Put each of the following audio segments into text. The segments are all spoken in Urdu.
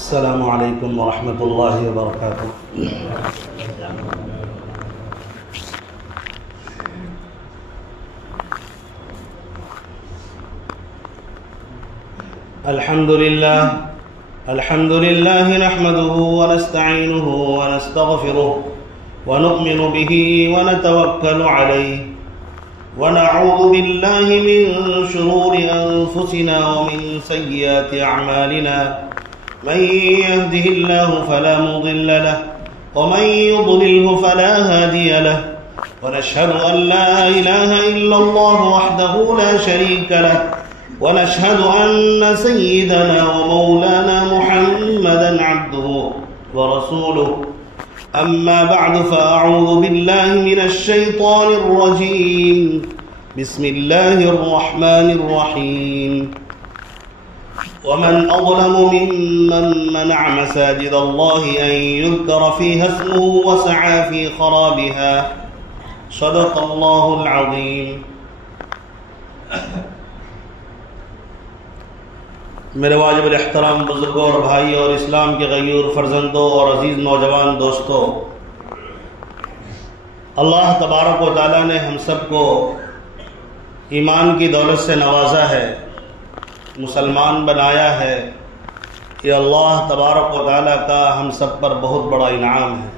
السلام علیکم ورحمۃ اللہ وبرکاتہ۔ الحمد للہ نحمده ونستعینه ونستغفره ونؤمن به ونتوکل علیہ ونعوذ باللہ من شرور انفسنا ومن سیئات اعمالنا، من يهده الله فلا مضل له ومن يضلله فلا هادي له، ونشهد أن لا إله إلا الله وحده لا شريك له، ونشهد أن سيدنا ومولانا محمدا عبده ورسوله. أما بعد فأعوذ بالله من الشيطان الرجيم. بسم الله الرحمن الرحيم. ومن أظلم ممن منع مساجد الله أن يذكر فيها اسمه وسعى في خرابها. صدق الله العظيم. میرے واجب الاحترام بزرگوں اور بھائی اور اسلام کے غیور فرزندوں اور عزیز نوجوان دوستوں، اللہ تبارک و تعالیٰ نے ہم سب کو ایمان کی دولت سے نوازا ہے، مسلمان بنایا ہے۔ یہ اللہ تبارک و تعالیٰ کا ہم سب پر بہت بڑا انعام ہے۔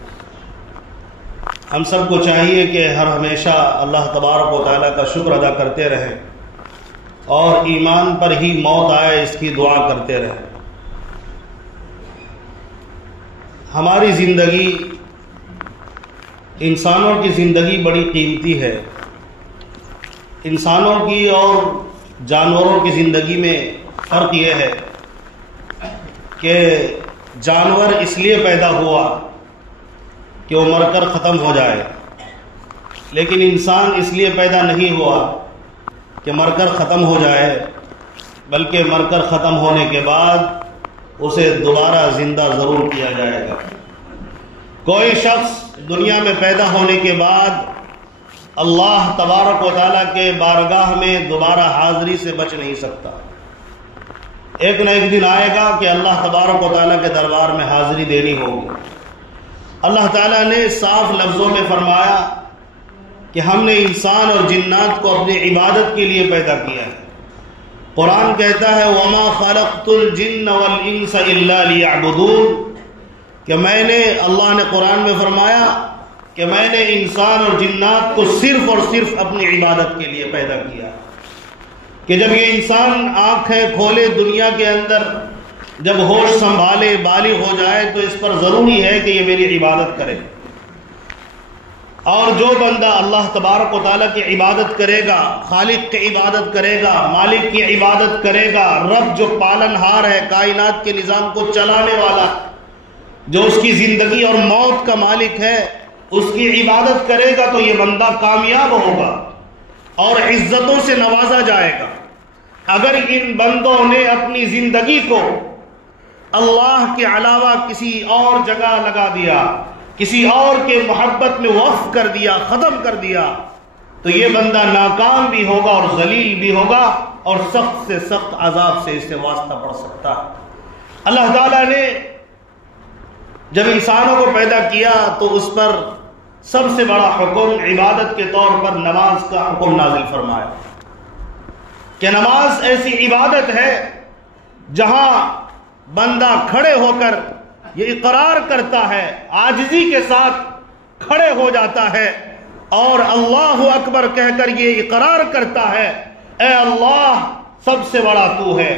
ہم سب کو چاہیے کہ ہر ہمیشہ اللہ تبارک و تعالیٰ کا شکر ادا کرتے رہیں اور ایمان پر ہی موت آئے اس کی دعا کرتے رہیں۔ ہماری زندگی، انسانوں کی زندگی بڑی قیمتی ہے۔ انسانوں کی اور جانوروں کی زندگی میں فرق یہ ہے کہ جانور اس لیے پیدا ہوا کہ وہ مر کر ختم ہو جائے، لیکن انسان اس لیے پیدا نہیں ہوا کہ مر کر ختم ہو جائے، بلکہ مر کر ختم ہونے کے بعد اسے دوبارہ زندہ ضرور کیا جائے گا۔ کوئی شخص دنیا میں پیدا ہونے کے بعد اللہ تبارک و تعالیٰ کے بارگاہ میں دوبارہ حاضری سے بچ نہیں سکتا۔ ایک نہ ایک دن آئے گا کہ اللہ تبارک و تعالیٰ کے دربار میں حاضری دینی ہوگی۔ اللہ تعالیٰ نے صاف لفظوں میں فرمایا کہ ہم نے انسان اور جنات کو اپنی عبادت کے لیے پیدا کیا ہے۔ قرآن کہتا ہے وَمَا خَلَقْتُ الْجِنَّ وَالْإِنسَ إِلَّا لِيَعْبُدُونَ، کہ اللہ نے قرآن میں فرمایا کہ میں نے انسان اور جنات کو صرف اور صرف اپنی عبادت کے لیے پیدا کیا، کہ جب یہ انسان آنکھیں کھولے دنیا کے اندر، جب ہوش سنبھالے، بالغ ہو جائے، تو اس پر ضروری ہے کہ یہ میری عبادت کرے۔ اور جو بندہ اللہ تبارک و تعالیٰ کی عبادت کرے گا، خالق کی عبادت کرے گا، مالک کی عبادت کرے گا، رب جو پالن ہار ہے، کائنات کے نظام کو چلانے والا، جو اس کی زندگی اور موت کا مالک ہے، اس کی عبادت کرے گا تو یہ بندہ کامیاب ہوگا اور عزتوں سے نوازا جائے گا۔ اگر ان بندوں نے اپنی زندگی کو اللہ کے علاوہ کسی اور جگہ لگا دیا، کسی اور کے محبت میں وقف کر دیا، ختم کر دیا، تو یہ بندہ ناکام بھی ہوگا اور ذلیل بھی ہوگا اور سخت سے سخت عذاب سے اس سے واسطہ پڑ سکتا ہے۔ اللہ تعالیٰ نے جب انسانوں کو پیدا کیا تو اس پر سب سے بڑا حکم عبادت کے طور پر نماز کا حکم نازل فرمایا کہ نماز ایسی عبادت ہے جہاں بندہ کھڑے ہو کر یہ اقرار کرتا ہے، عاجزی کے ساتھ کھڑے ہو جاتا ہے اور اللہ اکبر کہہ کر یہ اقرار کرتا ہے اے اللہ سب سے بڑا تو ہے،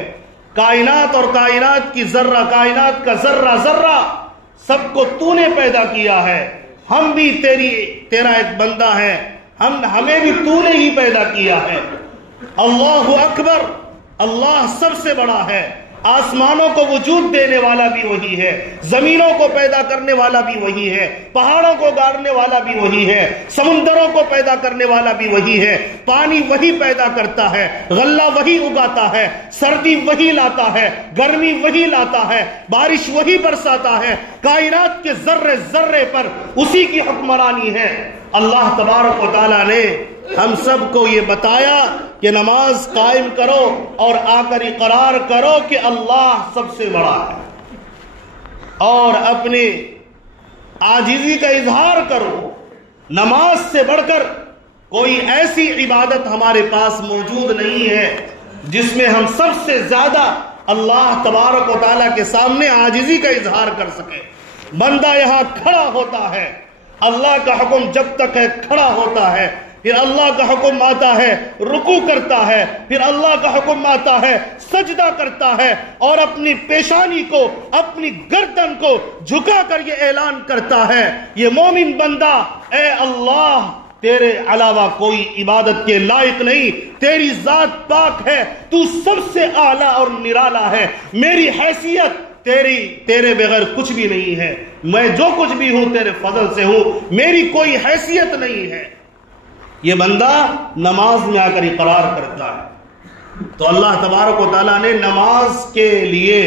کائنات اور کائنات کی ذرہ، کائنات کا ذرہ ذرہ سب کو تو نے پیدا کیا ہے، ہم بھی تیرا ایک بندہ ہے، ہمیں بھی تو نے ہی پیدا کیا ہے۔ اللہ اکبر، اللہ سب سے بڑا ہے۔ آسمانوں کو وجود دینے والا بھی وہی ہے، زمینوں کو پیدا کرنے والا بھی وہی ہے، پہاڑوں کو گاڑنے والا بھی وہی ہے، سمندروں کو پیدا کرنے والا بھی وہی ہے، پانی وہی پیدا کرتا ہے، غلہ وہی اگاتا ہے، سردی وہی لاتا ہے، گرمی وہی لاتا ہے، بارش وہی برساتا ہے، کائنات کے ذرے ذرے پر اسی کی حکمرانی ہے۔ اللہ تبارک و تعالیٰ نے ہم سب کو یہ بتایا کہ نماز قائم کرو اور آ کر اقرار کرو کہ اللہ سب سے بڑا ہے۔ اور اپنی عاجزی کا اظہار کرو۔ نماز سے بڑھ کر کوئی ایسی عبادت ہمارے پاس موجود نہیں ہے جس میں ہم سب سے زیادہ اللہ تبارک و تعالیٰ کے سامنے عاجزی کا اظہار کر سکیں۔ بندہ یہاں کھڑا ہوتا ہے، اللہ کا حکم جب تک ہے کھڑا ہوتا ہے، پھر اللہ کا حکم آتا ہے رکوع کرتا ہے، پھر اللہ کا حکم آتا ہے سجدہ کرتا ہے، اور اپنی پیشانی کو، اپنی گردن کو جھکا کر یہ اعلان کرتا ہے، یہ مومن بندہ، اے اللہ تیرے علاوہ کوئی عبادت کے لائق نہیں، تیری ذات پاک ہے، تو سب سے اعلیٰ اور نرالا ہے، میری حیثیت تیرے بغیر کچھ بھی نہیں ہے، میں جو کچھ بھی ہوں تیرے فضل سے ہوں، میری کوئی حیثیت نہیں ہے۔ یہ بندہ نماز میں آ کر اقرار کرتا ہے، تو اللہ تبارک و تعالیٰ نے نماز کے لیے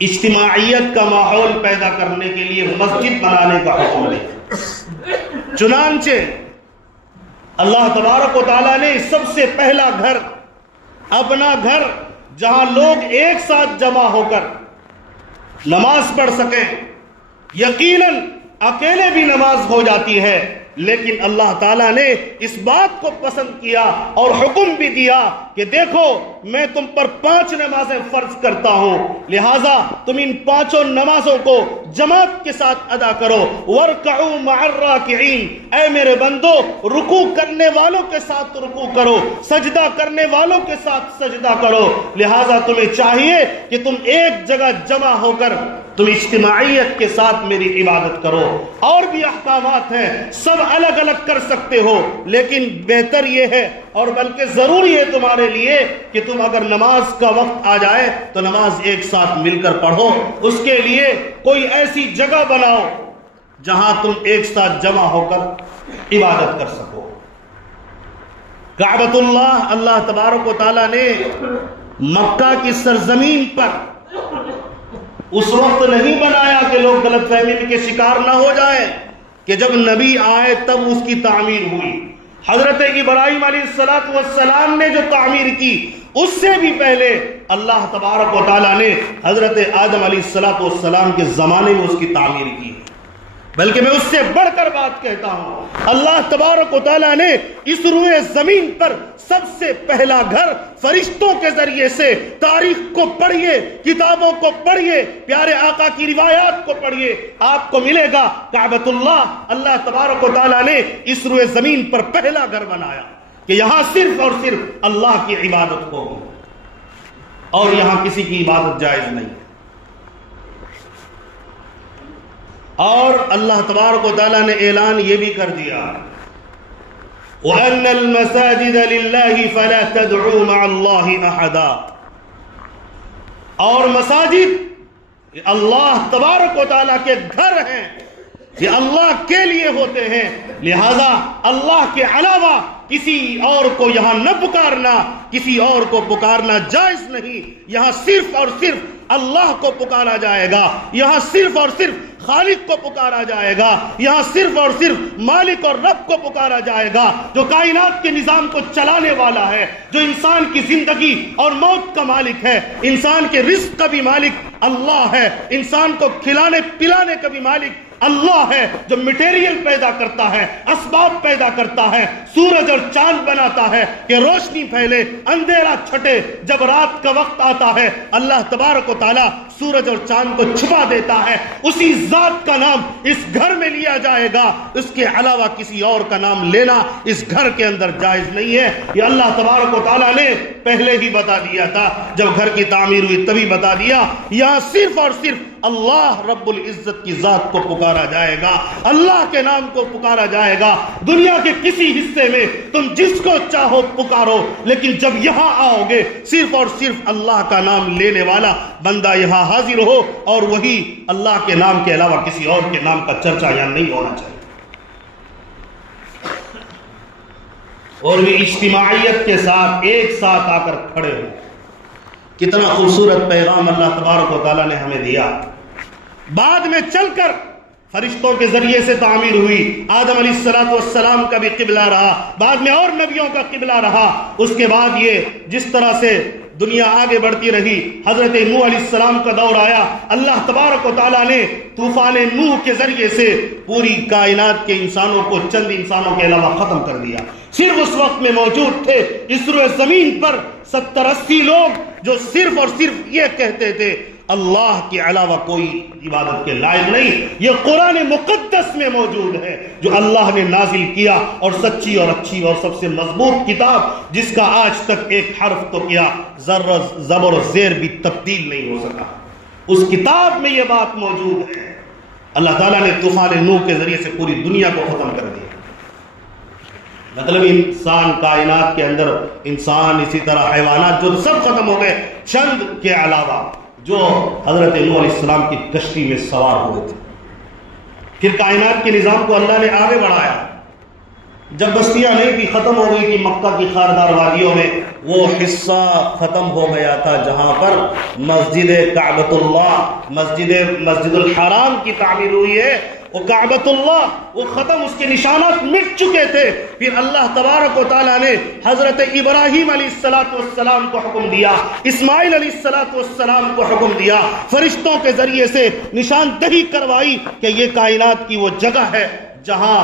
اجتماعیت کا ماحول پیدا کرنے کے لیے مسجد بنانے کا حکم دیا۔ چنانچہ اللہ تبارک و تعالیٰ نے سب سے پہلا گھر، اپنا گھر جہاں لوگ ایک ساتھ جمع ہو کر نماز پڑھ سکیں، یقیناً اکیلے بھی نماز ہو جاتی ہے، لیکن اللہ تعالیٰ نے اس بات کو پسند کیا اور حکم بھی دیا کہ دیکھو میں تم پر 5 نمازیں فرض کرتا ہوں، لہٰذا تم ان 5 نمازوں کو جماعت کے ساتھ ادا کرو۔ وَارْكَعُوا مَعَ الرَّاكِعِينَ، اے میرے بندو رکوع کرنے والوں کے ساتھ رکوع کرو، سجدہ کرنے والوں کے ساتھ سجدہ کرو۔ لہٰذا تمہیں چاہیے کہ تم ایک جگہ جمع ہو کر تم اجتماعیت کے ساتھ میری عبادت کرو۔ اور بھی احکامات ہیں، سب الگ الگ کر سکتے ہو، لیکن بہتر یہ ہے اور بلکہ ضروری ہے تمہارے لیے کہ تم اگر نماز کا وقت آ جائے تو نماز ایک ساتھ مل کر پڑھو۔ اس کے لیے کوئی ایسی جگہ بناؤ جہاں تم ایک ساتھ جمع ہو کر عبادت کر سکو۔ کعبۃ اللہ، اللہ تبارک و تعالیٰ نے مکہ کی سرزمین پر اس وقت نہیں بنایا کہ لوگ غلط فہمی کے شکار نہ ہو جائیں کہ جب نبی آئے تب اس کی تعمیر ہوئی۔ حضرت ابراہیم علیہ السلام نے جو تعمیر کی اس سے بھی پہلے اللہ تبارک و تعالیٰ نے حضرت آدم علیہ السلام کے زمانے میں اس کی تعمیر کی، بلکہ میں اس سے بڑھ کر بات کہتا ہوں، اللہ تبارک و تعالیٰ نے اس روئے زمین پر سب سے پہلا گھر فرشتوں کے ذریعے سے، تاریخ کو پڑھیے، کتابوں کو پڑھیے، پیارے آقا کی روایات کو پڑھیے، آپ کو ملے گا کعبۃ اللہ، اللہ تبارک و تعالیٰ نے اس روئے زمین پر پہلا گھر بنایا کہ یہاں صرف اور صرف اللہ کی عبادت ہوگی اور یہاں کسی کی عبادت جائز نہیں۔ اور اللہ تبارک و تعالیٰ نے اعلان یہ بھی کر دیا وَأَنَّ الْمَسَاجِدَ لِلَّهِ فَلَا تَدْعُوا مَعَ اللَّهِ أَحَدًا، اور مساجد اللہ تبارک و تعالیٰ کے گھر ہیں، یہ اللہ کے لیے ہوتے ہیں، لہذا اللہ کے علاوہ کسی اور کو یہاں نہ پکارنا، کسی اور کو پکارنا جائز نہیں۔ یہاں صرف اور صرف اللہ کو پکارا جائے گا، یہاں صرف اور صرف خالق کو پکارا جائے گا، یہاں صرف اور صرف مالک اور رب کو پکارا جائے گا، جو کائنات کے نظام کو چلانے والا ہے، جو انسان کی زندگی اور موت کا مالک ہے، انسان کے رزق کا بھی مالک اللہ ہے، انسان کو کھلانے پلانے کا بھی مالک اللہ ہے، جو مٹیریل پیدا کرتا ہے، اسباب پیدا کرتا ہے، سورج اور چاند بناتا ہے کہ روشنی پھیلے، اندھیرا چھٹے، جب رات کا وقت آتا ہے اللہ تبارک و تعالیٰ سورج اور چاند کو چھپا دیتا ہے، اسی ذات کا نام اس گھر میں لیا جائے گا، اس کے علاوہ کسی اور کا نام لینا اس گھر کے اندر جائز نہیں ہے۔ یہ اللہ تبارک و تعالیٰ نے پہلے ہی بتا دیا تھا، جب گھر کی تعمیر ہوئی تبھی بتا دیا، یہاں صرف اور صرف اللہ رب العزت کی ذات کو پکارا جائے گا، اللہ کے نام کو پکارا جائے گا۔ دنیا کے کسی حصے میں تم جس کو چاہو پکارو، لیکن جب یہاں آؤ گے صرف اور صرف اللہ کا نام لینے والا بندہ یہاں حاضر ہو، اور وہی اللہ کے نام کے علاوہ کسی اور کے نام کا چرچا یہاں نہیں ہونا چاہیے۔ اور بھی اجتماعیت کے ساتھ ایک ساتھ آ کر کھڑے ہو، کتنا خوبصورت پیغام اللہ تبارک و تعالیٰ نے ہمیں دیا۔ بعد میں چل کر فرشتوں کے ذریعے سے تعمیر ہوئی، آدم علیہ السلام کا بھی قبلہ رہا، بعد میں اور نبیوں کا قبلہ رہا، اس کے بعد یہ جس طرح سے دنیا آگے بڑھتی رہی، حضرت نوح علیہ السلام کا دور آیا، اللہ تبارک و تعالیٰ نے طوفان نوح کے ذریعے سے پوری کائنات کے انسانوں کو چند انسانوں کے علاوہ ختم کر دیا۔ صرف اس وقت میں موجود تھے اس روئے زمین پر 70-80 لوگ جو صرف اور صرف یہ کہتے تھے اللہ کے علاوہ کوئی عبادت کے لائق نہیں۔ یہ قرآن مقدس میں موجود ہے جو اللہ نے نازل کیا، اور سچی اور اچھی اور سب سے مضبوط کتاب جس کا آج تک ایک حرف تو کیا ذرہ زبر و زیر بھی تبدیل نہیں ہو سکا، اس کتاب میں یہ بات موجود ہے۔ اللہ تعالیٰ نے طوفان نوح کے ذریعے سے پوری دنیا کو ختم کر دیا۔ مطلب انسان کائنات کے اندر انسان، اسی طرح حیوانات جو سب ختم ہو گئے، چند کے علاوہ جو حضرت نوح علیہ السلام کی کشتی میں سوار ہوئے تھے۔ پھر کائنات کے نظام کو اللہ نے آگے بڑھایا، جب بستیاں نہیں تھی، ختم ہو گئی تھی مکہ کی خاردار وادیوں میں، وہ حصہ ختم ہو گیا تھا جہاں پر مسجد کعبۃ اللہ، مسجد الحرام کی تعمیر ہوئی ہے، وہ کعبۃ اللہ وہ ختم، اس کے نشانات مٹ چکے تھے۔ پھر اللہ تبارک و تعالیٰ نے حضرت ابراہیم علیہ السلام کو حکم دیا، اسماعیل علیہ السلام کو حکم دیا، فرشتوں کے ذریعے سے نشاندہی کروائی کہ یہ کائنات کی وہ جگہ ہے جہاں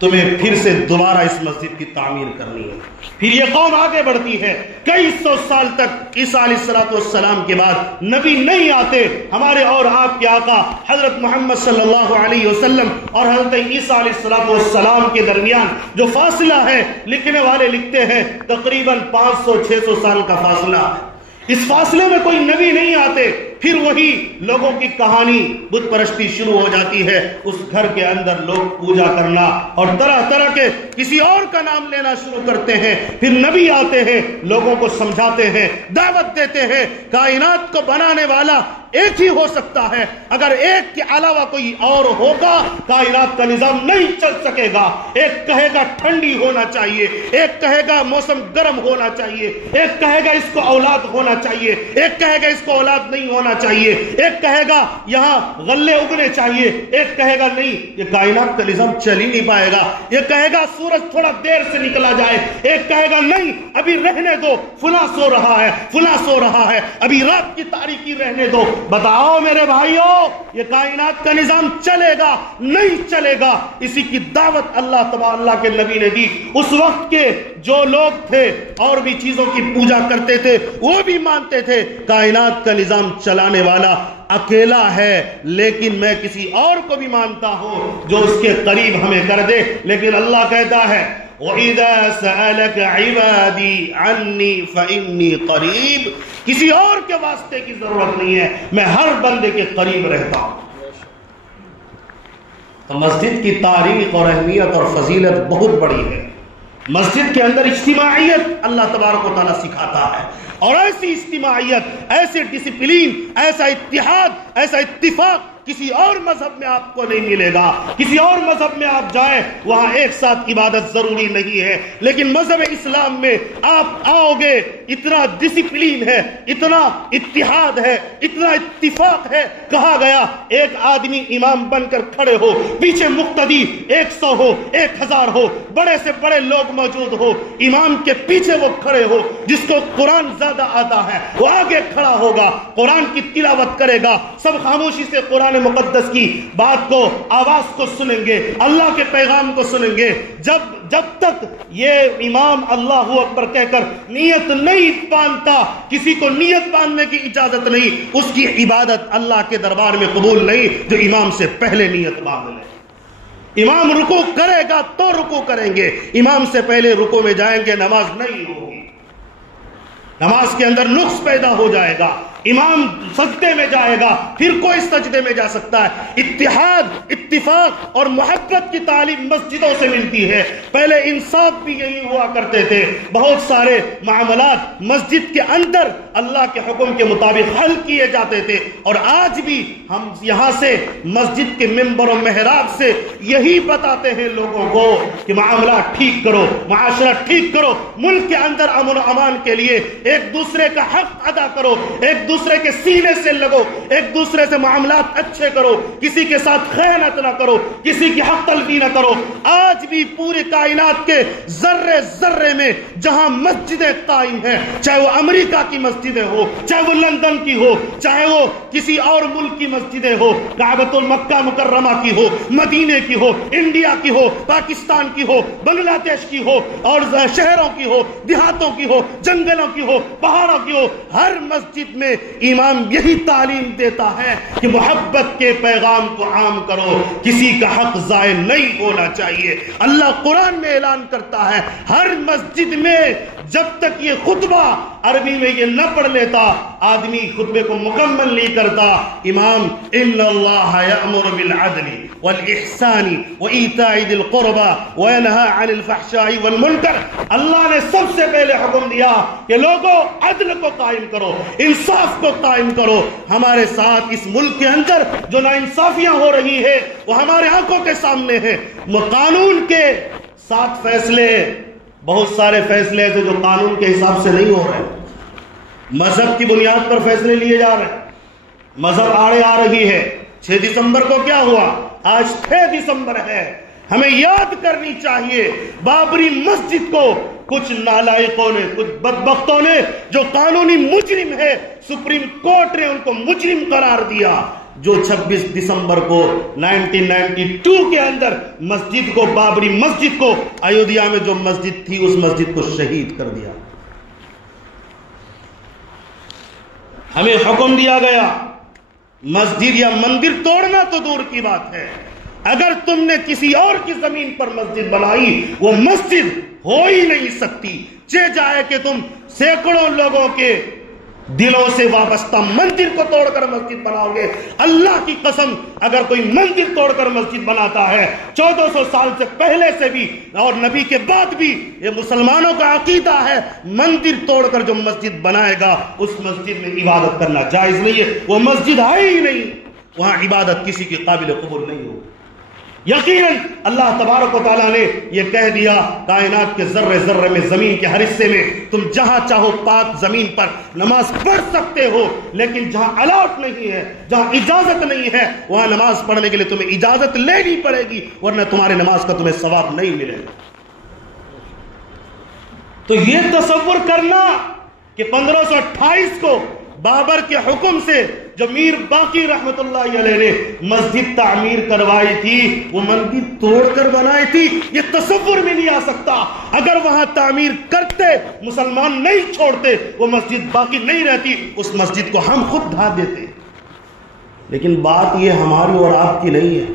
تمہیں پھر سے دوبارہ اس مسجد کی تعمیر کرنی ہے۔ پھر یہ قوم آگے بڑھتی ہے، کئی سو سال تک عیسیٰ علیہ السلام کے بعد نبی نہیں آتے۔ ہمارے اور آپ کے آقا حضرت محمد صلی اللہ علیہ وسلم اور حضرت عیسیٰ علیہ السلام کے درمیان جو فاصلہ ہے، لکھنے والے لکھتے ہیں تقریباً 500-600 سال کا فاصلہ ہے۔ اس فاصلے میں کوئی نبی نہیں آتے، پھر وہی لوگوں کی کہانی بت پرستی شروع ہو جاتی ہے، اس گھر کے اندر لوگ پوجا کرنا اور طرح طرح کے کسی اور کا نام لینا شروع کرتے ہیں۔ پھر نبی آتے ہیں، لوگوں کو سمجھاتے ہیں، دعوت دیتے ہیں، کائنات کو بنانے والا ایک ہی ہو سکتا ہے، اگر ایک کے علاوہ کوئی اور ہوگا کائنات کا نظام نہیں چل سکے گا۔ ایک کہے گا ٹھنڈی ہونا چاہیے، ایک کہے گا موسم گرم ہونا چاہیے، ایک کہے گا اس کو اولاد ہونا چاہیے، ایک کہے گا اس کو اولاد نہیں ہونا چاہیے، ایک کہے گا یہاں غلے اگنے چاہیے، ایک کہے گا نہیں یہ کائنات کا نظام چل ہی نہیں پائے گا، یہ کہے گا سورج تھوڑا دیر سے نکلا جائے، ایک کہے گا نہیں ابھی رہنے دو، فلاں سو رہا ہے، فلاں سو رہا ہے، ابھی رات کی تاریکی رہنے دو۔ بتاؤ میرے بھائیوں، یہ کائنات کا نظام چلے گا نہیں چلے گا؟ اسی کی دعوت اللہ کے نبی نے دی۔ اس وقت کے جو لوگ تھے اور بھی چیزوں کی پوجا کرتے تھے، وہ بھی مانتے تھے کائنات کا نظام چلانے والا اکیلا ہے، لیکن میں کسی اور کو بھی مانتا ہوں جو اس کے قریب ہمیں کر دے۔ لیکن اللہ کہتا ہے وَإِذَا سَأَلَكَ عِبَادِي عَنِّي فَإِنِّي قَرِيبٌ، کسی اور کے واسطے کی ضرورت نہیں ہے، میں ہر بندے کے قریب رہتا ہوں۔ تو مسجد کی تاریخ اور اہمیت اور فضیلت بہت بڑی ہے۔ مسجد کے اندر اجتماعیت اللہ تبارک و تعالیٰ سکھاتا ہے، اور ایسی اجتماعیت، ایسے ڈسپلین، ایسا اتحاد، ایسا اتفاق کسی اور مذہب میں آپ کو نہیں ملے گا۔ کسی اور مذہب میں آپ جائیں وہاں ایک ساتھ عبادت ضروری نہیں ہے، لیکن مذہب اسلام میں آپ آؤ گے اتنا ڈسپلین ہے، اتنا اتحاد ہے، اتنا اتفاق ہے۔ کہا گیا ایک آدمی امام بن کر کھڑے ہو، پیچھے مقتدی 100 ہو، 1000 ہو، بڑے سے بڑے لوگ موجود ہو، امام کے پیچھے وہ کھڑے ہو، جس کو قرآن زیادہ آتا ہے وہ آگے کھڑا ہوگا، قرآن کی تلاوت کرے گا، سب خاموشی سے قرآن مقدس کی بات کو، آواز کو سنیں گے، اللہ کے پیغام کو سنیں گے۔ جب تک یہ امام اللہ اکبر کہہ کر نیت نہیں باندھتا، کسی کو نیت باندھنے کی اجازت نہیں، اس کی عبادت اللہ کے دربار میں قبول نہیں جو امام سے پہلے نیت باندھ لے۔ امام رکوع کرے گا تو رکوع کریں گے، امام سے پہلے رکوع میں جائیں گے نماز نہیں ہوگی، نماز کے اندر نقص پیدا ہو جائے گا۔ امام سجدے میں جائے گا پھر کوئی سجدے میں جا سکتا ہے۔ اتحاد، اتفاق اور محبت کی تعلیم مسجدوں سے ملتی ہے۔ پہلے انصاف بھی یہی ہوا کرتے تھے، بہت سارے معاملات مسجد کے اندر اللہ کے حکم کے مطابق حل کیے جاتے تھے، اور آج بھی ہم یہاں سے مسجد کے منبر و محراب سے یہی بتاتے ہیں لوگوں کو کہ معاملات ٹھیک کرو، معاشرہ ٹھیک کرو، ملک کے اندر امن و امان کے لیے ایک دوسرے کا حق ادا کرو، ایک دوسرے کے سینے سے لگو، ایک دوسرے سے معاملات اچھے کرو، کسی کے ساتھ خیانت نہ کرو، کسی کی حق تلفی نہ کرو۔ آج بھی پوری کائنات کے ذرے ذرے میں جہاں مسجدیں قائم ہیں، چاہے وہ امریکہ کی مسجدیں ہو، چاہے وہ لندن کی ہو، چاہے وہ کسی اور ملک کی مسجدیں ہو، کعبۃ المکہ مکرمہ کی ہو، مدینے کی ہو، انڈیا کی ہو، پاکستان کی ہو، بنگلہ دیش کی ہو، اور شہروں کی ہو، دیہاتوں کی ہو، جنگلوں کی ہو، پہاڑوں کی ہو، ہر مسجد میں امام یہی تعلیم دیتا ہے کہ محبت کے پیغام کو عام کرو، کسی کا حق ضائع نہیں ہونا چاہیے۔ اللہ قرآن میں اعلان کرتا ہے ہر مسجد میں جب تک یہ خطبہ عربی میں یہ نہ پڑھ لیتا، آدمی خطبے کو مکمل نہیں کرتا، امام ان اللہ یأمر بالعدل والاحسان وایتاء ذی القربى وینہی عن الفحشاء والمنکر، اللہ نے سب سے پہلے حکم دیا کہ لوگوں عدل کو قائم کرو، انصاف کو قائم کرو۔ ہمارے ساتھ اس ملک کے اندر جو ناانصافیاں ہو رہی ہے وہ ہمارے آنکھوں کے سامنے ہے۔ قانون کے 7 فیصلے، بہت سارے فیصلے ایسے جو قانون کے حساب سے نہیں ہو رہے، مذہب کی بنیاد پر فیصلے لیے جا رہے ہیں، مذہب آڑے آ رہی ہے۔ 6 دسمبر کو کیا ہوا؟ آج 6 دسمبر ہے، ہمیں یاد کرنی چاہیے بابری مسجد کو کچھ نالائقوں نے، کچھ بدبختوں نے جو قانونی مجرم ہے، سپریم کورٹ نے ان کو مجرم قرار دیا، جو 26 دسمبر کو 1992 کے اندر مسجد کو، بابری مسجد کو، ایودھیا میں جو مسجد تھی اس مسجد کو شہید کر دیا۔ ہمیں حکم دیا گیا مسجد یا مندر توڑنا تو دور کی بات ہے، اگر تم نے کسی اور کی زمین پر مسجد بنائی وہ مسجد ہو ہی نہیں سکتی، چہ جائے کہ تم سینکڑوں لوگوں کے دلوں سے وابستہ مندر کو توڑ کر مسجد بناؤ گے۔ اللہ کی قسم اگر کوئی مندر توڑ کر مسجد بناتا ہے 1400 سال سے پہلے سے بھی اور نبی کے بعد بھی یہ مسلمانوں کا عقیدہ ہے، مندر توڑ کر جو مسجد بنائے گا اس مسجد میں عبادت کرنا جائز نہیں ہے، وہ مسجد ہے ہی نہیں، وہاں عبادت کسی کی قابل قبول نہیں ہوگی۔ یقیناً اللہ تبارک و تعالیٰ نے یہ کہہ دیا کائنات کے ذرے ذرے میں، زمین کے ہر حصے میں تم جہاں چاہو پاک زمین پر نماز پڑھ سکتے ہو، لیکن جہاں الاؤٹ نہیں ہے، جہاں اجازت نہیں ہے، وہاں نماز پڑھنے کے لیے تمہیں اجازت لینی پڑے گی، ورنہ تمہاری نماز کا تمہیں ثواب نہیں ملے گا۔ تو یہ تصور کرنا کہ 1528 کو بابر کے حکم سے جو میر باقی رحمت اللہ علیہ نے مسجد تعمیر کروائی تھی وہ مندر توڑ کر بنائی تھی، یہ تصور میں نہیں آ سکتا۔ اگر وہاں تعمیر کرتے، مسلمان نہیں چھوڑتے، وہ مسجد باقی نہیں رہتی، اس مسجد کو ہم خود ڈھا دیتے۔ لیکن بات یہ ہماری اور آپ کی نہیں ہے،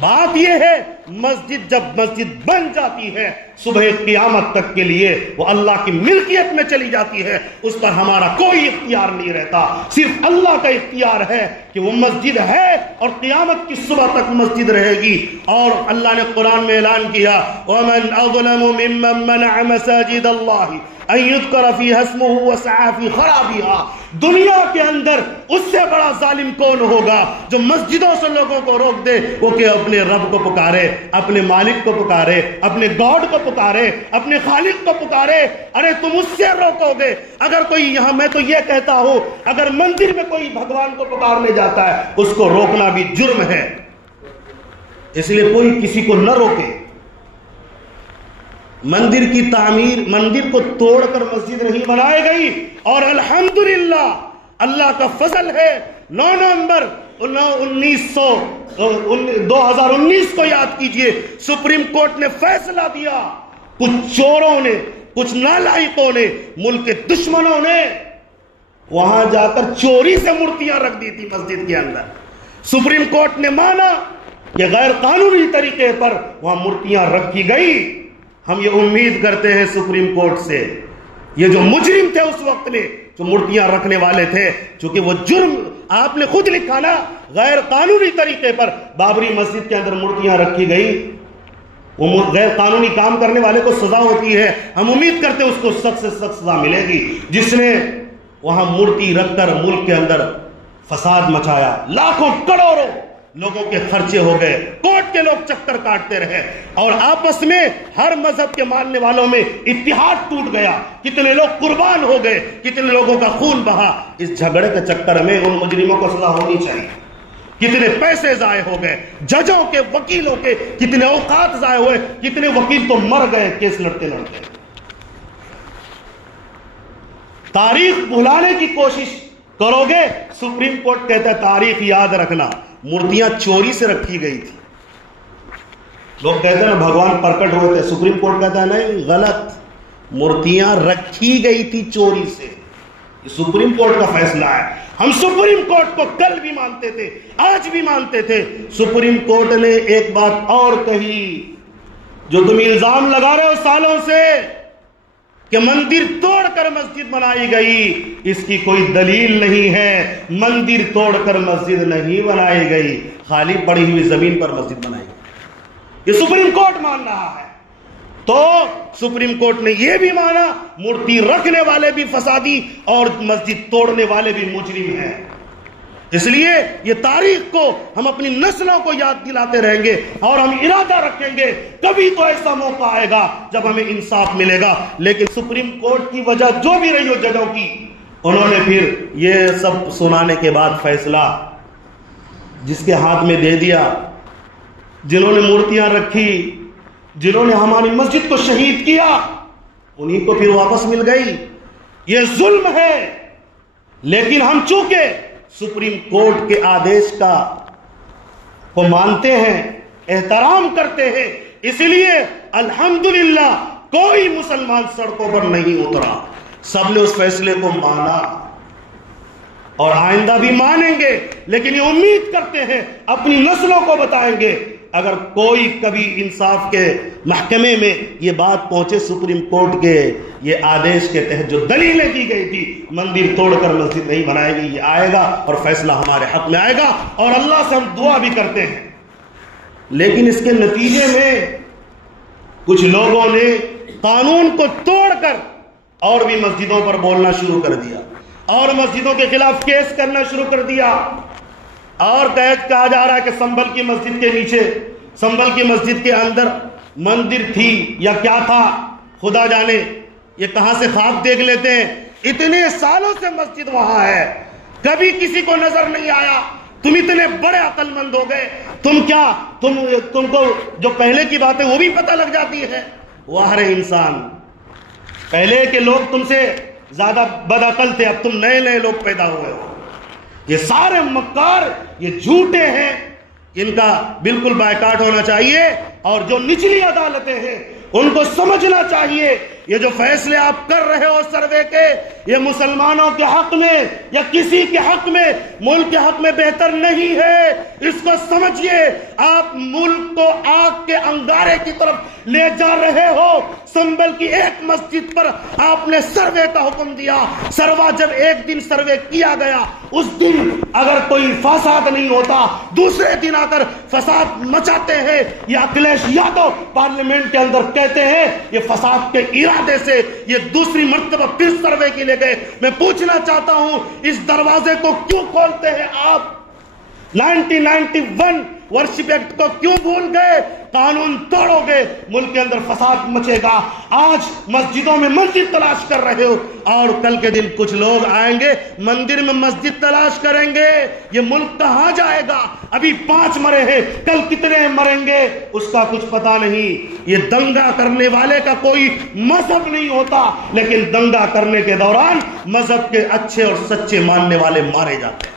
بات یہ ہے مسجد جب مسجد بن جاتی ہے صبح قیامت تک کے لیے وہ اللہ کی ملکیت میں چلی جاتی ہے، اس پر ہمارا کوئی اختیار نہیں رہتا، صرف اللہ کا اختیار ہے کہ وہ مسجد ہے اور قیامت کی صبح تک مسجد رہے گی۔ اور اللہ نے قرآن میں اعلان کیا وَمَنْ أَظْلَمُ مِمَّنْ مَنَعَ مَسَاجِدَ اللَّهِ أَن يُذْكَرَ فِيهَا اسْمُهُ وَسَعَى فِي خَرَابِهَا۔ دنیا کے اندر اس سے بڑا ظالم کون ہوگا جو مسجدوں سے لوگوں کو روک دے، وہ کہ اپنے رب کو پکارے، اپنے مالک کو پکارے، اپنے گاڈ کو پکارے، اپنے خالق کو پکارے۔ ارے تم اس سے روکو گے؟ اگر کوئی یہاں، میں تو یہ کہتا ہوں اگر مندر میں کوئی بھگوان کو پکارنے جاتا ہے اس کو روکنا بھی جرم ہے، اس لیے کوئی کسی کو نہ روکے۔ مندر کی تعمیر، مندر کو توڑ کر مسجد نہیں بنائی گئی، اور الحمدللہ اللہ کا فضل ہے 9 نومبر 2019 کو یاد کیجئے، سپریم کورٹ نے فیصلہ دیا، کچھ چوروں نے، کچھ نالائقوں نے، ملک کے دشمنوں نے وہاں جا کر چوری سے مورتیاں رکھ دی تھی مسجد کے اندر۔ سپریم کورٹ نے مانا کہ غیر قانونی طریقے پر وہاں مورتیاں رکھی گئی۔ ہم یہ امید کرتے ہیں سپریم کورٹ سے، یہ جو مجرم تھے اس وقت میں، جو مورتیاں رکھنے والے تھے، چونکہ وہ جرم آپ نے خود لکھا نا، غیر قانونی طریقے پر بابری مسجد کے اندر مورتیاں رکھی گئی، وہ غیر قانونی کام کرنے والے کو سزا ہوتی ہے، ہم امید کرتے ہیں اس کو سخت سے سخت سزا ملے گی۔ جس نے وہاں مورتی رکھ کر ملک کے اندر فساد مچایا، لاکھوں کروڑوں لوگوں کے خرچے ہو گئے، کوٹ کے لوگ چکر کاٹتے رہے، اور آپس میں ہر مذہب کے ماننے والوں میں اتحاد ٹوٹ گیا، کتنے لوگ قربان ہو گئے، کتنے لوگوں کا خون بہا۔ اس جھگڑے کے چکر میں ان مجرموں کو سزا ہونی چاہیے۔ کتنے پیسے ضائع ہو گئے، ججوں کے، وکیلوں کے کتنے اوقات ضائع ہوئے، کتنے وکیل تو مر گئے کیس لڑتے لڑتے۔ تاریخ بھلانے کی کوشش کرو گے، سپریم کورٹ کہتا ہے تاریخ یاد رکھنا مورتیاں چوری سے رکھی گئی تھی۔ لوگ کہتے ہیں نا بھگوان پرکٹ ہوئے تھے، سپریم کورٹ کہتا ہے نہیں، غلط، مورتیاں رکھی گئی تھی چوری سے۔ یہ سپریم کورٹ کا فیصلہ ہے۔ ہم سپریم کورٹ کو کل بھی مانتے تھے، آج بھی مانتے تھے۔ سپریم کورٹ نے ایک بات اور کہی، جو تم الزام لگا رہے ہو سالوں سے کہ مندر توڑ کر مسجد بنائی گئی، اس کی کوئی دلیل نہیں ہے۔ مندر توڑ کر مسجد نہیں بنائی گئی، خالی پڑی ہوئی زمین پر مسجد بنائی گئی۔ یہ سپریم کورٹ مان رہا ہے۔ تو سپریم کورٹ نے یہ بھی مانا مورتی رکھنے والے بھی فسادی اور مسجد توڑنے والے بھی مجرم ہیں۔ اس لیے یہ تاریخ کو ہم اپنی نسلوں کو یاد دلاتے رہیں گے، اور ہم ارادہ رکھیں گے کبھی تو ایسا موقع آئے گا جب ہمیں انصاف ملے گا۔ لیکن سپریم کورٹ کی وجہ جو بھی رہی ہو ججوں کی، انہوں نے پھر یہ سب سنانے کے بعد فیصلہ جس کے ہاتھ میں دے دیا، جنہوں نے مورتیاں رکھی، جنہوں نے ہماری مسجد کو شہید کیا، انہیں کو پھر واپس مل گئی۔ یہ ظلم ہے، لیکن ہم چونکہ سپریم کورٹ کے آدیش کو مانتے ہیں، احترام کرتے ہیں، اس لیے الحمدللہ کوئی مسلمان سڑکوں پر نہیں اترا، سب نے اس فیصلے کو مانا اور آئندہ بھی مانیں گے۔ لیکن یہ امید کرتے ہیں، اپنی نسلوں کو بتائیں گے، اگر کوئی کبھی انصاف کے محکمے میں یہ بات پہنچے سپریم کورٹ کے یہ آدیش کے تحت جو دلیلیں دی گئی تھی مندر توڑ کر مسجد نہیں بنائے گی، یہ آئے گا اور فیصلہ ہمارے حق میں آئے گا، اور اللہ سے ہم دعا بھی کرتے ہیں۔ لیکن اس کے نتیجے میں کچھ لوگوں نے قانون کو توڑ کر اور بھی مسجدوں پر بولنا شروع کر دیا، اور مسجدوں کے خلاف کیس کرنا شروع کر دیا، اور کہا جا رہا ہے کہ سنبل کی مسجد کے نیچے، سنبل کی مسجد کے اندر مندر تھی یا کیا تھا خدا جانے، یہ کہاں سے خواب دیکھ لیتے ہیں۔ اتنے سالوں سے مسجد وہاں ہے، کبھی کسی کو نظر نہیں آیا۔ تم اتنے بڑے عقل مند ہو گئے، تم کو جو پہلے کی باتیں وہ بھی پتہ لگ جاتی ہے۔ واہ رے انسان، پہلے کے لوگ تم سے زیادہ بد عقل تھے، اب تم نئے نئے لوگ پیدا ہوئے ہو۔ یہ سارے مکار، یہ جھوٹے ہیں، ان کا بالکل بائیکاٹ ہونا چاہیے۔ اور جو نچلی عدالتیں ہیں ان کو سمجھنا چاہیے یہ جو فیصلے آپ کر رہے ہو سروے کے، یہ مسلمانوں کے حق میں یا کسی کے حق میں، ملک کے حق میں بہتر نہیں ہے۔ اس کو سمجھیے، آپ ملک کو آگ کے انگارے کی طرف لے جا رہے ہو۔ سنبل کی ایک مسجد پر آپ نے سروے کا حکم دیا، سروا جب ایک دن سروے کیا گیا، اس دن اگر کوئی فساد نہیں ہوتا، دوسرے دن آ کر فساد مچاتے ہیں۔ یہ اکھلیش یادو پارلیمنٹ کے اندر کہتے ہیں یہ فساد کے ارادے سے یہ دوسری مرتبہ پھر سروے کے لیے گئے۔ میں پوچھنا چاہتا ہوں اس دروازے کو کیوں کھولتے ہیں آپ؟ 1991 ورشپ ایکٹ کو کیوں بھول گئے؟ قانون توڑو گے، ملک کے اندر فساد مچے گا۔ آج مسجدوں میں مسجد تلاش کر رہے ہو، اور کل کے دن کچھ لوگ آئیں گے مندر میں مسجد تلاش کریں گے۔ یہ ملک کہاں جائے گا؟ ابھی 5 مرے ہیں، کل کتنے مریں گے اس کا کچھ پتا نہیں۔ یہ دنگا کرنے والے کا کوئی مذہب نہیں ہوتا، لیکن دنگا کرنے کے دوران مذہب کے اچھے اور سچے ماننے والے مارے جاتے ہیں،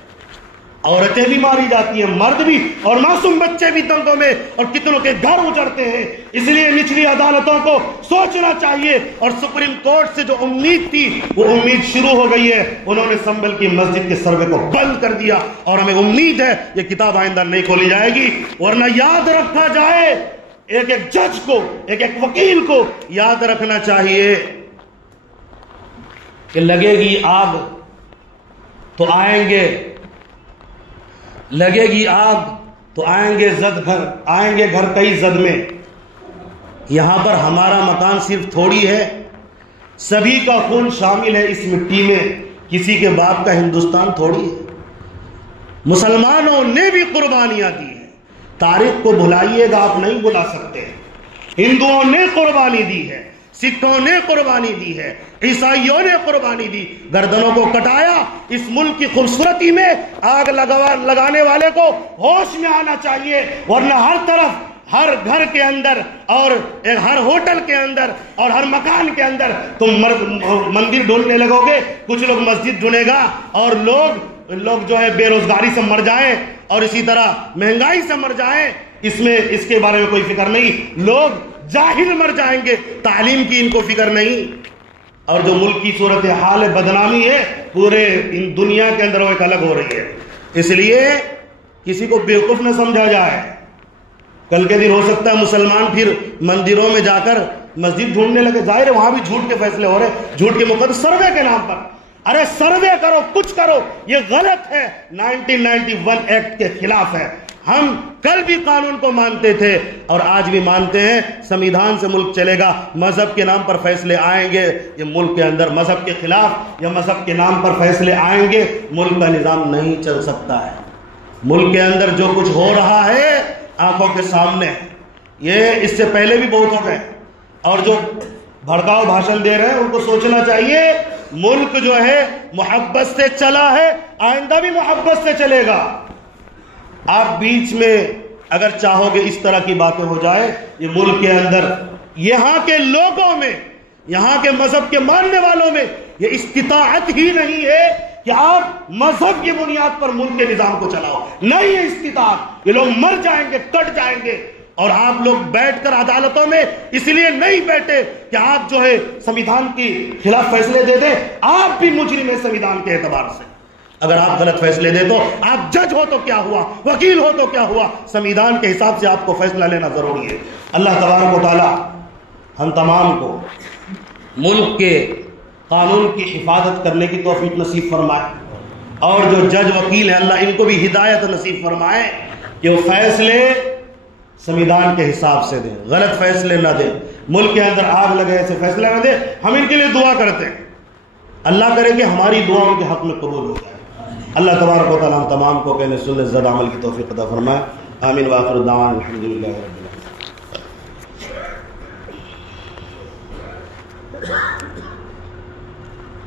عورتیں بھی ماری جاتی ہیں، مرد بھی، اور معصوم بچے بھی دنگوں میں، اور کتنوں کے گھر اجڑتے ہیں۔ اس لیے نچلی عدالتوں کو سوچنا چاہیے، اور سپریم کورٹ سے جو امید تھی وہ امید شروع ہو گئی ہے۔ انہوں نے سنبل کی مسجد کے سروے کو بند کر دیا، اور ہمیں امید ہے یہ کتاب آئندہ نہیں کھولی جائے گی۔ ورنہ یاد رکھا جائے، ایک ایک جج کو، ایک ایک وکیل کو یاد رکھنا چاہیے کہ لگے گی آگ تو آئیں گے، لگے گی آگ تو آئیں گے زد گھر، آئیں گے گھر کئی زد میں۔ یہاں پر ہمارا مکان صرف تھوڑی ہے، سبھی کا خون شامل ہے اس مٹی میں، کسی کے باپ کا ہندوستان تھوڑی ہے۔ مسلمانوں نے بھی قربانیاں دی ہیں۔ تاریخ کو بھلائیے گا آپ نہیں بھلا سکتے. ہندوؤں نے قربانی دی ہے, سکھوں نے قربانی دی ہے, عیسائیوں نے قربانی دی, گردنوں کو کٹایا. اس ملک کی خوبصورتی میں آگ لگانے والے کو ہوش میں آنا چاہیے, ورنہ ہر طرف, ہر گھر کے اندر اور ہر ہوٹل کے اندر اور ہر مکان کے اندر تم مندر ڈھونڈنے لگو گے, کچھ لوگ مسجد ڈھونڈے گا, اور لوگ جو ہے بے روزگاری سے مر جائیں اور اسی طرح مہنگائی سے مر جائیں. اس کے بارے میں کوئی فکر نہیں. لوگ جاہل مر جائیں گے, تعلیم کی ان کو فکر نہیں. اور جو ملک کی صورتحال بدنامی ہے پورے ان دنیا کے اندر وہ ایک الگ ہو رہی ہے. اس لیے کسی کو بیوقوف نہ سمجھا جائے. کل کے دن ہو سکتا ہے مسلمان پھر مندروں میں جا کر مسجد ڈھونڈنے لگے. ظاہر ہے وہاں بھی جھوٹ کے فیصلے ہو رہے, جھوٹ کے مقدر سروے کے نام پر. ارے سروے کرو, کچھ کرو, یہ غلط ہے, 1991 ایکٹ کے خلاف ہے. ہم کل بھی قانون کو مانتے تھے اور آج بھی مانتے ہیں. سمویدھان سے ملک چلے گا. مذہب کے نام پر فیصلے آئیں گے, یہ ملک کے اندر مذہب کے خلاف یا مذہب کے نام پر فیصلے آئیں گے, ملک کا نظام نہیں چل سکتا ہے. ملک کے اندر جو کچھ ہو رہا ہے آنکھوں کے سامنے, یہ اس سے پہلے بھی بہت ہو گئے, اور جو بھڑکاؤ بھاشن دے رہے ہیں ان کو سوچنا چاہیے. ملک جو ہے محبت سے چلا ہے, آئندہ بھی محبت سے چلے گا. آپ بیچ میں اگر چاہو گے اس طرح کی باتیں ہو جائے, یہ ملک کے اندر یہاں کے لوگوں میں, یہاں کے مذہب کے ماننے والوں میں یہ استطاعت ہی نہیں ہے کہ آپ مذہب کی بنیاد پر ملک کے نظام کو چلاؤ. نہیں ہے استطاعت. یہ لوگ مر جائیں گے, کٹ جائیں گے. اور آپ لوگ بیٹھ کر عدالتوں میں اس لیے نہیں بیٹھے کہ آپ جو ہے سمویدھان کی خلاف فیصلے دے دیں. آپ بھی مجرم ہیں سمویدھان کے اعتبار سے. اگر آپ غلط فیصلے دے تو آپ جج ہو تو کیا ہوا, وکیل ہو تو کیا ہوا, سمویدھان کے حساب سے آپ کو فیصلہ لینا ضروری ہے. اللہ تبارک و تعالی ہم تمام کو ملک کے قانون کی حفاظت کرنے کی توفیق نصیب فرمائے, اور جو جج وکیل ہیں اللہ ان کو بھی ہدایت نصیب فرمائے کہ وہ فیصلے سمویدھان کے حساب سے دیں, غلط فیصلے نہ دیں. ملک کے اندر آگ لگے ایسے فیصلے نہ دیں. ہم ان کے لیے دعا کرتے ہیں, اللہ کرے کہ ہماری دعا ان کے حق میں قبول ہو جائے. اللہ تبارک و تعالی ہم تمام کو کہنے سنت زدہ عمل کی توفیق عطا فرمائے. آمین وآخر الدعوانا الحمدللہ رب العالمین.